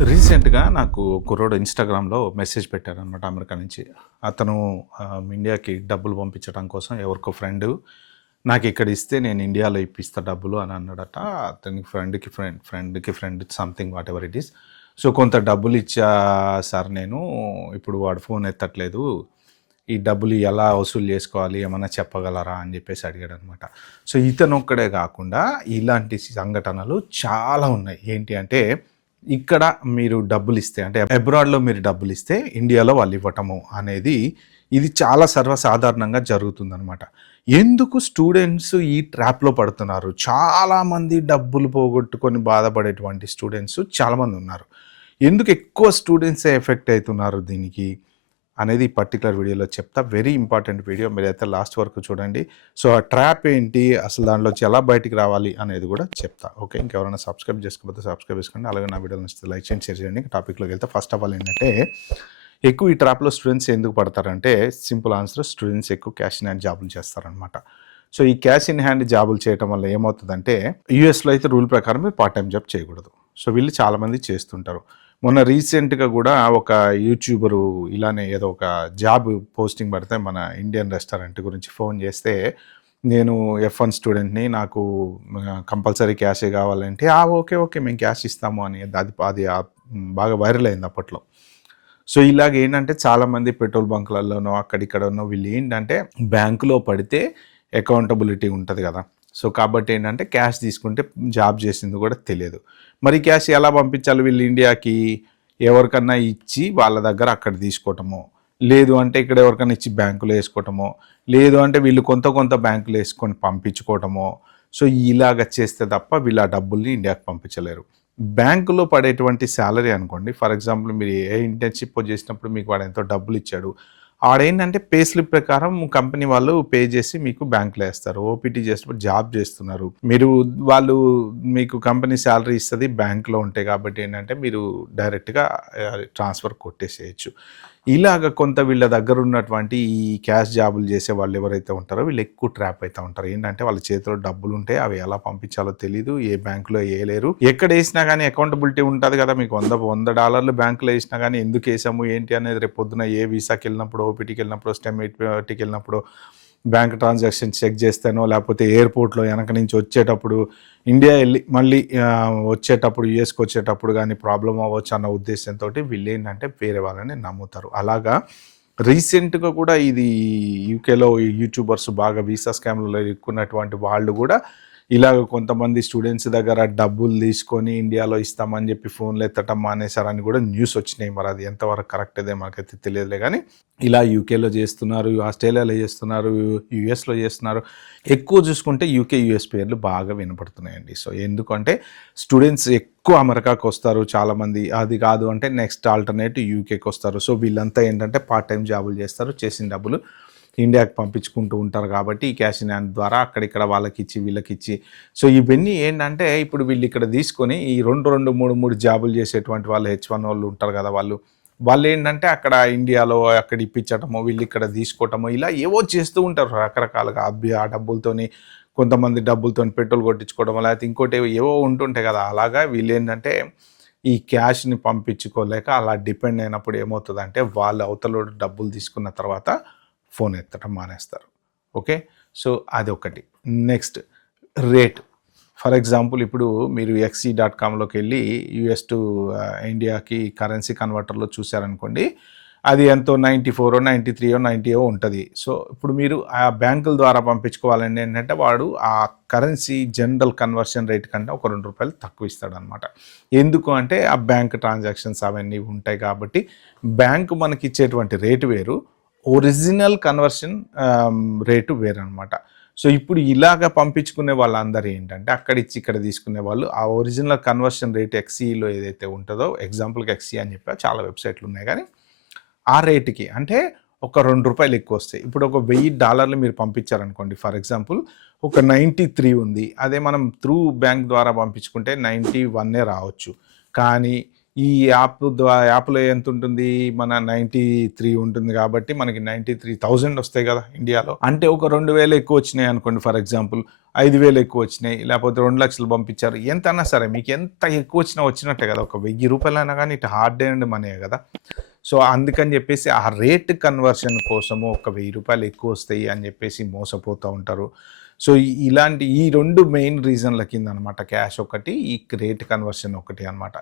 రీసెంట్‌గా నాకు కుర్రోడు ఇన్‌స్టాగ్రామ్‌లో మెసేజ్ పెట్టాడనమాట అమెరికా నుంచి. అతను ఇండియాకి డబ్బులు పంపించడం కోసం ఎవరికో ఫ్రెండు నాకిక్కడ ఇస్తే నేను ఇండియాలో ఇప్పిస్తా డబ్బులు అని అన్నాడట. అతని ఫ్రెండ్‌కి friend something whatever it is. So, కొంత డబ్బులిచ్చా సార్ నేను. ఇప్పుడు వాడు ఫోన్ ఎత్తట్లేదు. ఈ డబ్బులు ఎలా వసూలు చేసుకోవాలి? ఏమన్నా చెప్పగలరా? అని జెప్పేసి అడిగాడనమాట. సో, ఇతనొక్కడే గాకుండా ఇలాంటి సంఘటనలు చాలా ఉన్నాయి. ఏంటి అంటే ఇక్కడ మీరు డబ్బులిస్తే అంటే అబ్రాడ్‌లో మీరు డబ్బులిస్తే ఇండియాలో వాళ్ళు ఇవ్వటము అనేది ఇది చాలా సర్వసాధారణంగా జరుగుతుందనమాట. ఎందుకు స్టూడెంట్స్ ఈ ట్రాప్‌లో పడుతున్నారు? చాలామంది డబ్బులు పోగొట్టుకొని బాధపడేటువంటి స్టూడెంట్స్ చాలామందున్నారు. ఎందుకు ఎక్కువ స్టూడెంట్సే ఎఫెక్ట్ అయితున్నారు దీనికి? అనేది ఈ పర్టిక్యులర్ వీడియోలో చెప్తా. Very important video. మీరైతే లాస్ట్ వరకు చూడండి. సో, ఆ ట్రాప్ ఏంటి? అసలు దాంట్లోంచి ఎలా బయటికి రావాలి అనేది కూడా చెప్తా. ఓకే. ఇంకెవరైనా సబ్స్క్రైబ్ చేసుకోకపోతే సబ్స్క్రైబ్ చేసుకోండి. అలాగే నా వీడియోలు నచ్చితే లైక్ చేయండి, షేర్ చేయండి. టాపిక్‌లోకి వెళ్తే ఫస్ట్ ఆఫ్ ఆల్ ఏంటంటే ఎక్కువ ఈ ట్రాప్‌లో స్టూడెంట్స్ ఎందుకు పడతారంటే సింపుల్ ఆన్సర్ స్టూడెంట్స్ ఎక్కువ క్యాష్ ఇన్ హ్యాండ్ జాబులు చేస్తారనమాట. సో, ఈ క్యాష్ ఇన్ హ్యాండ్ జాబులు చేయటం వల్ల ఏమవుతుందంటే యూఎస్‌లో అయితే రూల్ ప్రకారం మీరు పార్ట్ టైమ్ జాబ్ చేయకూడదు. సో, వీళ్ళు చాలామంది చేస్తుంటారు. మొన్న రీసెంట్‌గా గూడా ఒక యూట్యూబరు ఇలానే ఏదో ఒక జాబ్ పోస్టింగ్ పడితే మన ఇండియన్ రెస్టారెంట్ గురించి ఫోన్ చేస్తే, నేను F1 స్టూడెంట్‌ని నాకు కంపల్సరీ క్యాషే కావాలంటే, ఓకే. ఓకే. మేము క్యాష్ ఇస్తాము అని అది బాగా వైరల్ అయింది అప్పట్లో. సో, ఇలాగేంటంటే చాలామంది పెట్రోల్ బంక్‌లలోనో అక్కడిక్కడనో వీళ్ళేంటంటే బ్యాంకులో పడితే అకౌంటబిలిటీ ఉంటది గదా! సో, కాబట్టి ఏంటంటే క్యాష్ తీసుకుంటే జాబ్ చేసింది కూడా తెలియదు. మరి క్యాష్ ఎలా పంపించాలి వీళ్ళు ఇండియాకి? ఎవరికన్నా ఇచ్చి వాళ్ళ దగ్గర అక్కడ తీసుకోవటమో, లేదు అంటే ఇక్కడ ఎవరికన్నా ఇచ్చి బ్యాంకులో ఏసుకోవటమో, లేదు అంటే వీళ్ళు కొంత బ్యాంకులో ఏసుకొని పంపించుకోవటమో. సో, ఇలాగ చేస్తే తప్ప వీళ్ళు ఆ డబ్బుల్ని ఇండియాకి పంపించలేరు. బ్యాంకులో పడేటువంటి సాలరీ అనుకోండి, ఫర్ ఎగ్జాంపుల్ మీరు ఏ ఇంటర్న్‌షిప్పో చేసినప్పుడు మీకు వాడు ఎంతో డబ్బులిచ్చాడు. ఆడేంటంటే పే స్లిప్ ప్రకారం కంపెనీ వాళ్ళు పే చేసి మీకు బ్యాంక్‌లో ఏస్తారు. ఓపీటీ చేసేటప్పుడు జాబ్ చేస్తున్నారు. వాళ్ళు మీకు కంపెనీ సాలరీ ఇస్తది బ్యాంక్‌లో ఉంటే కాబట్టి ఏంటంటే మీరు డైరెక్ట్‌గా ట్రాన్స్‌ఫర్ కొట్టేసేయొచ్చు. ఇలాగ కొంత వీళ్ళ దగ్గర ఉన్నటువంటి ఈ క్యాష్ జాబులు చేసే వాళ్ళు ఎవరైతే ఉంటారో వీళ్ళు ఎక్కువ ట్రాప్ అయితా ఉంటారు. ఏంటంటే వాళ్ళ చేతిలో డబ్బులుంటాయి. అవి ఎలా పంపించాలో తెలీదు. ఏ బ్యాంక్‌లో ఏయలేరు. ఎక్కడేసినా గానీ అకౌంటబిలిటీ ఉంటది కదా! మీకు $100 బ్యాంక్‌లో ఏసినా గానీ ఎందుకేసాము ఏంటి అనేది రేపు పొద్దున ఏ వీసాకెళ్ళినప్పుడు, ఓపీటీకెళ్ళినప్పుడు, స్టెమ్ టీకెళ్ళినప్పుడు బ్యాంక్ ట్రాన్సాక్షన్ చెక్ చేస్తేనో, లేకపోతే ఎయిర్‌పోర్ట్‌లో ఎనక నుంచి వచ్చేటప్పుడు ఇండియా ఎళ్లి మళ్ళీ వచ్చేటప్పుడు యూఎస్‌కి వచ్చేటప్పుడు గానీ ప్రాబ్లమ్ అవ్వచ్చు అన్న ఉద్దేశంతోటి వీళ్ళేంటంటే వేరే వాళ్ళని నమ్ముతారు. అలాగా రీసెంట్‌గా కూడా ఇది యూకేలో యూట్యూబర్స్ బాగా వీసా స్కామ్‌లలో ఇరుక్కున్నటువంటి వాళ్ళు గూడా ఇలాగ కొంతమంది స్టూడెంట్స్ దగ్గర డబ్బులు తీసుకొని ఇండియాలో ఇస్తామని చెప్పి ఫోన్లు ఎత్తటం మానేశారని కూడా న్యూస్ వచ్చినాయి. మరి అది ఎంతవరకు కరెక్ట్ అదే మనకైతే తెలియదులే కానీ ఇలా యూకేలో చేస్తున్నారు, ఆస్ట్రేలియాలో చేస్తున్నారు, యూఎస్‌లో చేస్తున్నారు. ఎక్కువ చూసుకుంటే యూకే, యూఎస్ పేర్లు బాగా వినపడుతున్నాయండి. సో, ఎందుకంటే స్టూడెంట్స్ ఎక్కువ అమెరికాకి వస్తారు చాలామంది. అది కాదు అంటే నెక్స్ట్ ఆల్టర్‌నేటివ్ యూకేకి వస్తారు. సో, వీళ్ళంతా ఏంటంటే పార్ట్ టైమ్ జాబులు చేస్తారు. చేసిన డబ్బులు ఇండియాకి పంపించుకుంటూ ఉంటారు కాబట్టి ఈ క్యాష్ ఇన్ హ్యాండ్ ద్వారా అక్కడిక్కడ వాళ్ళకిచ్చి, వీళ్ళకిచ్చి సో, ఇవన్నీ ఏంటంటే ఇప్పుడు వీళ్ళు ఇక్కడ తీసుకొని ఈ 2, 3 జాబులు చేసేటువంటి వాళ్ళు H1 వాళ్ళు ఉంటారు కదా! వాళ్ళేంటంటే అక్కడ ఇండియాలో అక్కడ ఇప్పించటమో, వీళ్ళు ఇక్కడ తీసుకోవటమో ఇలా ఏవో చేస్తూ ఉంటారు రకరకాలుగా. ఆ డబ్బులతోని కొంతమంది డబ్బులతోని పెట్రోల్ కొట్టించుకోవడమో, లేకపోతే ఇంకోటి ఏవో ఉంటుంటాయి కదా! అలాగా వీళ్ళేంటంటే ఈ క్యాష్‌ని పంపించుకోలేక అలా డిపెండ్ అయినప్పుడు ఏమవుతదంటే వాళ్ళు అవతలోడు డబ్బులు తీసుకున్న తర్వాత ఫోన్ ఎత్తడం మానేస్తారు. ఓకే. సో, అదొకటి. Next rate. ఫర్ ఎగ్జాంపుల్ ఇప్పుడు మీరు ఎక్సీ.కామ్‌లోకెళ్ళి యూఎస్ టు ఇండియాకి కరెన్సీ కన్వర్టర్‌లో చూసారనుకోండి. అది ఎంతో 94 93 90 ఉంటది. సో, ఇప్పుడు మీరు ఆ బ్యాంకుల ద్వారా పంపించుకోవాలంటే ఏంటంటే వాడు ఆ కరెన్సీ జనరల్ కన్వర్షన్ రేట్ కంటే ఒక రూ. 2 తక్కువ ఇస్తాడనమాట. ఎందుకు అంటే ఆ బ్యాంక్ ట్రాన్సాక్షన్స్ అవన్నీ ఉంటాయి కాబట్టి బ్యాంక్ మనకిచ్చేటువంటి రేటు వేరు. ఒరిజినల్ కన్వర్షన్ రేటు వేరనమాట. సో, ఇప్పుడు ఇలాగ పంపించుకునే వాళ్ళందరూ ఏంటంటే అక్కడిచ్చి ఇక్కడ తీసుకునే వాళ్ళు ఆ ఒరిజినల్ కన్వర్షన్ రేట్ ఎక్స్‌ఈలో ఏదైతే ఉంటదో ఎగ్జాంపుల్‌కి ఎక్స్‌ఈ అని చెప్పా చాలా వెబ్‌సైట్‌లు ఉన్నాయి గానీ, ఆ రేట్‌కి అంటే ఒక రూ. 2 ఎక్కువొస్తాయి. ఇప్పుడు ఒక $1000 మీరు పంపించారనుకోండి ఫర్ ఎగ్జాంపుల్ ఒక 93 ఉంది. అదే మనం త్రూ బ్యాంక్ ద్వారా పంపించుకుంటే 91 రావచ్చు. కానీ ఈ యాప్‌లో ఎంతుంటుంది? మన 93 ఉంటుంది గాబట్టి, మనకి 93,000 వస్తాయి గదా ఇండియాలో. అంటే ఒక 2,000 ఎక్కువొచ్చినాయి అనుకోండి ఫర్ ఎగ్జాంపుల్. 5,000 ఎక్కువొచ్చినాయి, లేపోతే 2,00,000 పంపించారు. ఎంతన్నా సరే మీకెంత ఎక్కువొచ్చినా వచ్చినట్టే గదా! ఒక రూ. 1,000 గానీ ఇటు హార్డ్ ఎర్న్డ్ మనీయే గదా! సో, అందుకని జెప్పేసి ఆ రేట్ కన్వర్షన్ కోసము ఒక రూ. 1,000 ఎక్కువొస్తాయి అని జెప్పేసి మోసపోతా ఉంటారు. సో, ఇలాంటి ఈ 2 మెయిన్ రీజన్‌ల కిందనమాట. క్యాష్ ఒకటి, ఈ రేట్ కన్వర్షన్ ఒకటి అనమాట.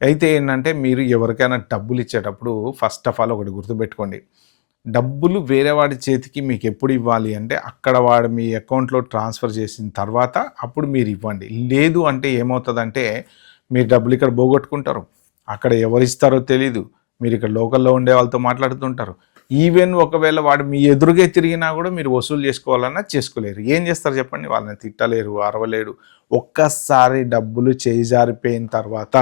అయితే ఏంటంటే మీరు ఎవరికైనా డబ్బులిచ్చేటప్పుడు ఫస్ట్ ఆఫ్ ఆల్ ఒకటి గుర్తుపెట్టుకోండి. డబ్బులు వేరే వాడి చేతికి మీకెప్పుడు ఇవ్వాలి అంటే, అక్కడ వాడు మీ అకౌంట్‌లో ట్రాన్స్‌ఫర్ చేసిన తర్వాత అప్పుడు మీరివ్వండి. లేదు అంటే ఏమవుతదంటే, మీరు డబ్బులు ఇక్కడ పోగొట్టుకుంటారు. అక్కడ ఎవరిస్తారో తెలీదు. మీరిక్కడ లోకల్‌లో ఉండే వాళ్ళతో మాట్లాడుతుంటారు. ఈవెన్ ఒకవేళ వాడు మీ ఎదురుగే తిరిగినా గూడా మీరు వసూలు చేసుకోవాలన్నా చేసుకోలేరు. ఏం చేస్తారు చెప్పండి? వాళ్ళని తిట్టలేరు, అరవలేరు. ఒక్కసారి డబ్బులు చేయి జారిపోయిన తర్వాత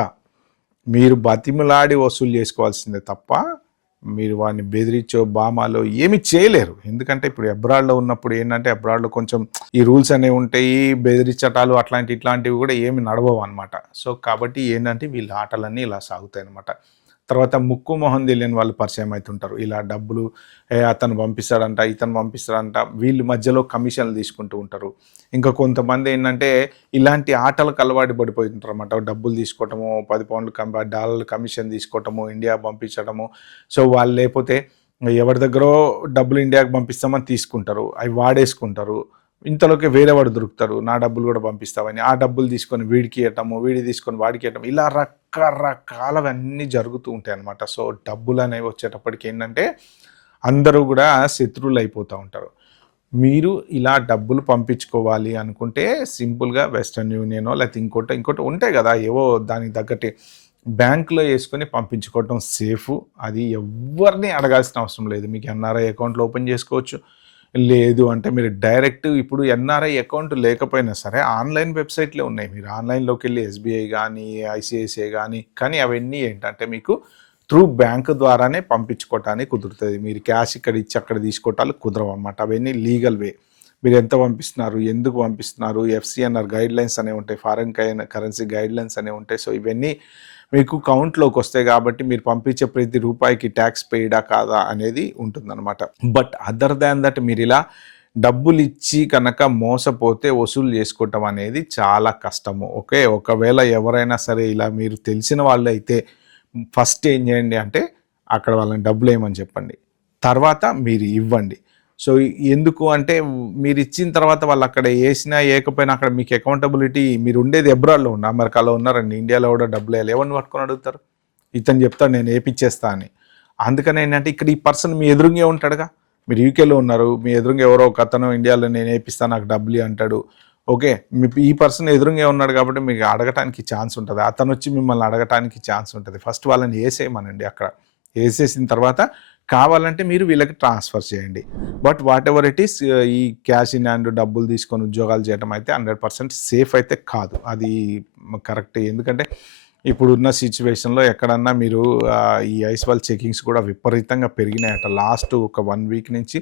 మీరు బతిమిలాడి వసూలు చేసుకోవాల్సిందే తప్ప, మీరు వాడిని బెదిరించో, బామాలో ఏమి చేయలేరు. ఎందుకంటే ఇప్పుడు అబ్రాడ్‌లో ఉన్నప్పుడు ఏంటంటే, అబ్రాడ్‌లో కొంచెం ఈ రూల్స్ అనేవి ఉంటాయి. బెదిరించటాలు ఇట్లాంటివి కూడా ఏమి నడవవనమాట. సో, కాబట్టి ఏంటంటే వీళ్ళ ఆటలన్నీ ఇలా సాగుతాయనమాట. తర్వాత ముక్కు మొహం తెలియని వాళ్ళు పరిచయం అవుతుంటారు. ఇలా డబ్బులు అతను పంపిస్తాడంట, ఇతను పంపిస్తాడంట, వీళ్ళు మధ్యలో కమిషన్లు తీసుకుంటూ ఉంటారు. ఇంకా కొంతమంది ఏంటంటే ఇలాంటి ఆటలకు అలవాటు పడిపోతుంటారన్నమాట. డబ్బులు తీసుకోవటము, $10 కమిషన్ తీసుకోవటము, ఇండియా పంపించడము. సో, వాళ్ళు లేకపోతే ఎవరి దగ్గరో డబ్బులు ఇండియాకి పంపిస్తామని తీసుకుంటారు. అవి వాడేసుకుంటారు. ఇంతలోకే వేరే వాడు దొరుకుతారు. నా డబ్బులు కూడా పంపిస్తావని. ఆ డబ్బులు తీసుకొని వీడికి ఇయ్యటము, వీడి తీసుకొని వాడికి ఇయ్యటం, ఇలా రకరకాలవన్నీ జరుగుతూ ఉంటాయన్నమాట. సో, డబ్బులనేవి వచ్చేటప్పటికి ఏంటంటే అందరూ కూడా శత్రువులు అయిపోతూ ఉంటారు. మీరు ఇలా డబ్బులు పంపించుకోవాలి అనుకుంటే సింపుల్‌గా వెస్టర్న్ యూనియనో లేకపోతే ఇంకోటో ఉంటాయి కదా! ఏవో దానికి తగ్గట్టే బ్యాంక్‌లో యేసుకొని పంపించుకోవటం సేఫు. అది ఎవ్వరిని అడగాల్సిన అవసరం లేదు. మీకు ఎన్ఆర్ఐ అకౌంట్‌లో ఓపెన్ చేసుకోవచ్చు. లేదు అంటే మీరు డైరెక్ట్ ఇప్పుడు ఎన్ఆర్ఐ అకౌంట్ లేకపోయినా సరే ఆన్‌లైన్ వెబ్‌సైట్‌లే ఉన్నాయి. మీరు ఆన్‌లైన్‌లోకెళ్ళి ఎస్‌బీఐ గానీ, ఐసీఐసీఐ గానీ, కానీ అవన్నీ ఏంటంటే మీకు త్రూ బ్యాంక్ ద్వారానే పంపించుకోవటానికి కుదురుతది. మీరు క్యాష్ ఇక్కడ ఇచ్చి అక్కడ తీసుకోవటాలు కుదరవన్నమాట. అవన్నీ లీగల్ వే. మీరు ఎంత పంపిస్తున్నారు? ఎందుకు పంపిస్తున్నారు? ఎఫ్‌సీఎన్ఆర్ గైడ్‌లైన్స్ అనేవి ఉంటాయి. ఫారెన్ కరెన్సీ గైడ్‌లైన్స్ అనేవి ఉంటాయి. సో, ఇవన్నీ మీకు కౌంట్‌లోకి వస్తాయి కాబట్టి మీరు పంపించే ప్రతి రూపాయికి ట్యాక్స్ పెయిడా కాదా అనేది ఉంటుందన్నమాట. బట్ అదర్ దాన్ దట్ మీరిలా డబ్బులిచ్చి కనుక మోసపోతే వసూలు చేసుకోవటం అనేది చాలా కష్టము. ఓకే. ఒకవేళ ఎవరైనా సరే ఇలా మీరు తెలిసిన వాళ్ళైతే ఫస్ట్ ఏం చేయండి అంటే అక్కడ వాళ్ళని డబ్బులేయమని చెప్పండి. తర్వాత మీరు ఇవ్వండి. సో, ఎందుకు అంటే మీరిచ్చిన తర్వాత వాళ్ళు అక్కడ ఏసినా ఏయకపోయినా అక్కడ మీకు అకౌంటబిలిటీ మీరు ఉండేది అబ్రాడ్‌లో అమెరికాలో ఉన్నారండి. ఇండియాలో కూడా డబ్బులేయాలి. ఎవరిని పట్టుకొని అడుగుతారు? ఇతను చెప్తాడు నేను ఏపిచ్చేస్తా అని. అందుకని ఏంటంటే ఇక్కడ ఈ పర్సన్ మీ ఎదురుంగే ఉంటాడుగా. మీరు యూకేలో ఉన్నారు. మీ ఎదురుంగా ఎవరో ఒక అతను ఇండియాలో నేను ఏపిస్తా నాకు డబ్బులియ్యి అంటాడు. ఓకే. ఈ పర్సన్ ఎదురుంగే ఉన్నాడు కాబట్టి మీకు అడగటానికి ఛాన్స్ ఉంటది. అతనొచ్చి మిమ్మల్ని అడగటానికి ఛాన్స్ ఉంటది. ఫస్ట్ వాళ్ళని ఏసేయమనండి అక్కడ. ఏసేసిన తర్వాత కావాలంటే మీరు వీళ్ళకి ట్రాన్స్ఫర్ చేయండి. బట్ వాటెవర్ ఇట్ ఈస్ ఈ క్యాష్ ఇన్ హ్యాండ్ డబ్బులు తీసుకొని ఉద్యోగాలు చేయడం అయితే 100% సేఫ్ అయితే కాదు. అది కరెక్ట్. ఎందుకంటే ఇప్పుడున్న సిచ్యువేషన్‌లో ఎక్కడన్నా మీరు ఈ ఐస్‌వాల్ చెకింగ్స్ కూడా విపరీతంగా పెరిగినాయట. లాస్ట్ ఒక 1 వీక్ నుంచి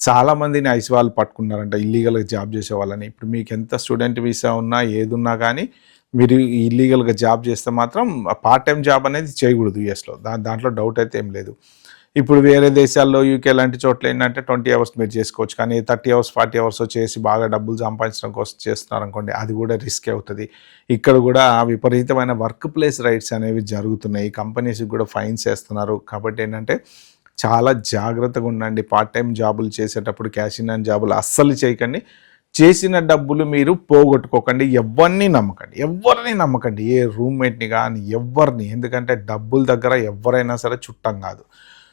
చాలామందిని ఐస్‌వాల్ పట్టుకున్నారంట ఇల్లీగల్‌గా జాబ్ చేసే వాళ్ళని. ఇప్పుడు మీకెంత స్టూడెంట్ వీసా ఉన్నా ఏదున్నా కానీ మీరు ఇల్లీగల్‌గా జాబ్ చేస్తే మాత్రం పార్ట్ టైమ్ జాబ్ అనేది చేయకూడదు యూఎస్‌లో. దాంట్లో డౌట్ అయితే ఏం లేదు. ఇప్పుడు వేరే దేశాల్లో యూకే లాంటి చోట్ల ఏంటంటే 20 అవర్స్ మీరు చేసుకోవచ్చు. కానీ 30 అవర్స్, 40 అవర్స్ చేసి బాగా డబ్బులు సంపాదించడం కోసం చేస్తున్నారనుకోండి అది కూడా రిస్కే అవుతది. ఇక్కడ కూడా విపరీతమైన వర్క్ ప్లేస్ రైట్స్ అనేవి జరుగుతున్నాయి. కంపెనీస్‌కి కూడా ఫైన్స్ ఏస్తున్నారు. కాబట్టి ఏంటంటే చాలా జాగ్రత్తగా ఉండండి. పార్ట్ టైమ్ జాబులు చేసేటప్పుడు క్యాష్ ఇన్ హ్యాండ్ జాబులు అస్సలు చేయకండి. చేసిన డబ్బులు మీరు పోగొట్టుకోకండి. ఎవ్వరిని నమ్మకండి. ఏ రూమ్‌మేట్‌ని గాని ఎవ్వరిని. ఎందుకంటే డబ్బుల దగ్గర ఎవ్వరైనా సరే చుట్టం కాదు.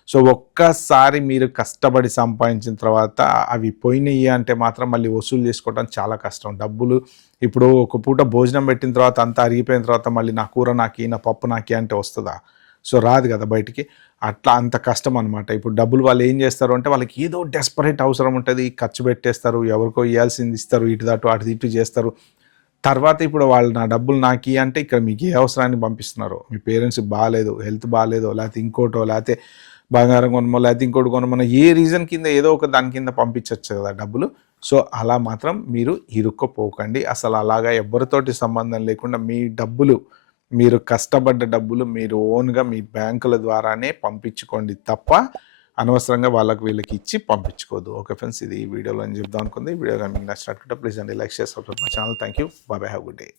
సో, ఒక్కసారి మీరు కష్టపడి సంపాదించిన తర్వాత అవి పోయినాయి అంటే మాత్రం మళ్ళీ వసూలు చేసుకోవడం చాలా కష్టం. డబ్బులు ఇప్పుడు ఒక పూట భోజనం పెట్టిన తర్వాత అంతా అరిగిపోయిన తర్వాత మళ్ళీ నా కూర నాకి, నా పప్పు నాకి అంటే వస్తదా? సో, రాదు కదా బయటికి. అట్లా అంత కష్టం అనమాట. ఇప్పుడు డబ్బులు వాళ్ళు ఏం చేస్తారు అంటే వాళ్ళకి ఏదో డెస్పరేట్ అవసరం ఉంటది. ఖర్చు పెట్టేస్తారు. ఎవరికో ఇయ్యాల్సింది ఇస్తారు. అటు ఇటు చేస్తారు. తర్వాత ఇప్పుడు వాళ్ళు నా డబ్బులు నాకియ్యి అంటే ఇక్కడ మీకు ఏ అవసరానికి పంపిస్తున్నారో, మీ పేరెంట్స్‌కి బాలేదు, హెల్త్ బాలేదో, లేకపోతే ఇంకోటో, లేకపోతే బంగారం కొనమో, లేకపోతే ఇంకోటి కొనమనో ఏ రీజన్ కింద ఏదో ఒక దాని కింద పంపించొచ్చు కదా డబ్బులు. సో, అలా మాత్రం మీరు ఇరుక్కుపోకండి. అసలు అలాగా ఎవ్వరితోటి సంబంధం లేకుండా మీ డబ్బులు మీరు కష్టపడ్డ డబ్బులు మీరు ఓన్గా మీ బ్యాంకుల ద్వారానే పంపించుకోండి తప్ప అనవసరంగా వీళ్ళకి ఇచ్చి పంపించుకోవద్దు. ఓకే ఫ్రెండ్స్, ఇది ఈ వీడియోలో నేను చెప్దాం అనుకుంది. ఈ వీడియో కానీ మీకు నచ్చినట్టుంటే ప్లీజ్ అండి like share subscribe my channel. Thank you. By by. Have good day.